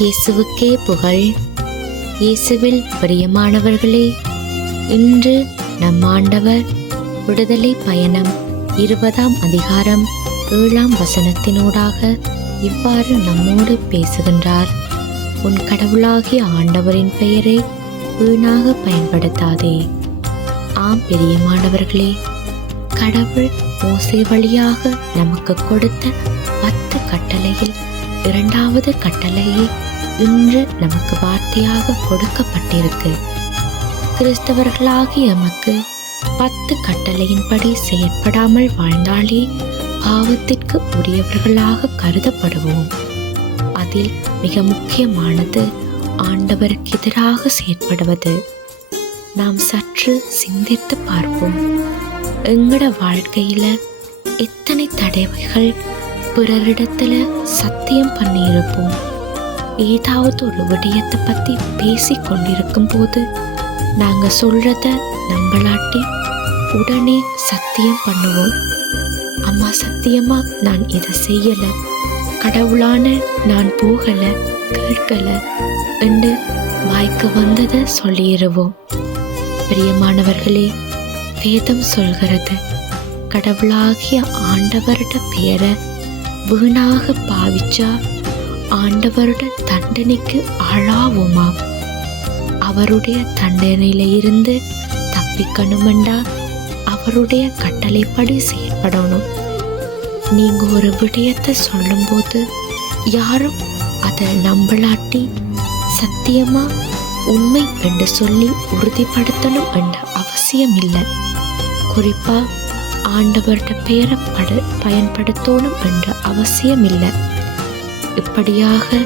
இயேசுவுக்கே புகழ். இயேசுவில் பிரியமானவர்களே, இன்று நம் ஆண்டவர் விடுதலை பயணம் 20ஆம் அதிகாரம் 7ஆம் வசனத்தினூடாக இவ்வாறு நம்மோடு பேசுகின்றார். உன் கடவுளாகிய ஆண்டவரின் பெயரை வீணாக பயன்படுத்தாதே. ஆம் பிரியமானவர்களே, கடவுள் மோசே வழியாக நமக்கு கொடுத்த 10 கட்டளையில் 2வது கட்டளையை இன்று நமக்கு வார்த்தையாக கொடுக்கப்பட்டிருக்கு. கிறிஸ்தவர்களாகிய எமக்கு 10 கட்டளையின்படி செயற்படாமல் வாழ்ந்தாலே பாவத்திற்கு உரியவர்களாக கருதப்படுவோம். அதில் மிக முக்கியமானது ஆண்டவருக்கு எதிராக செயற்படுவது. நாம் சற்று சிந்தித்து பார்ப்போம். எங்கட வாழ்க்கையில எத்தனை தடவைகள் பிறரிடத்துல சத்தியம் பண்ணியிருப்போம். ஏதாவது ஒரு விடயத்தை பற்றி பேசி கொண்டிருக்கும் போது நாங்கள் சொல்றத நம்பலாட்டி உடனே சத்தியம் பண்ணுவோம். அம்மா சத்தியமா நான் இதை செய்யலை, கடவுளான நான் போகலை, கேட்கலை என்று வாய்க்கு வந்ததை சொல்லிடுவோம். பிரியமானவர்களே, வேதம் சொல்கிறது, கடவுளாகிய ஆண்டவரோட பெயரை வீணாக பாவிச்சா ஆண்டவரோட தண்டனைக்கு ஆளாவோமாம். அவருடைய தண்டனையில இருந்து தப்பிக்கணுமெண்டா அவருடைய கட்டளைப்படி செயற்படணும். நீங்க ஒரு விடயத்தை சொல்லும்போது யாரும் அதை நம்பலாட்டி சத்தியமா உண்மை என்று சொல்லி உறுதிப்படுத்தணும் என்ற அவசியம் இல்லை. குறிப்பா ஆண்டவரோட பெயரை பயன்படுத்தணும் என்ற அவசியம் இல்லை. இப்படியாக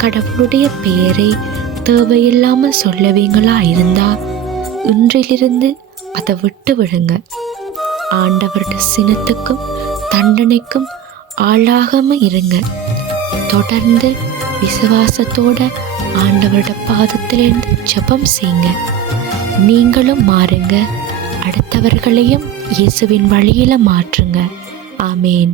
கடவுளுடைய பெயரை தேவையில்லாமல் சொல்லவீங்களா இருந்தா இன்றிலிருந்து அதை விட்டு விடுங்க. ஆண்டவரோட சினத்துக்கும் தண்டனைக்கும் ஆளாகாம இருங்க. தொடர்ந்து விசுவாசத்தோட ஆண்டவரோட பாதத்திலிருந்து ஜெபம் செய்யுங்க. நீங்களும் மாறுங்க, அடுத்தவர்களையும் இயேசுவின் வழியில மாற்றுங்க. ஆமேன்.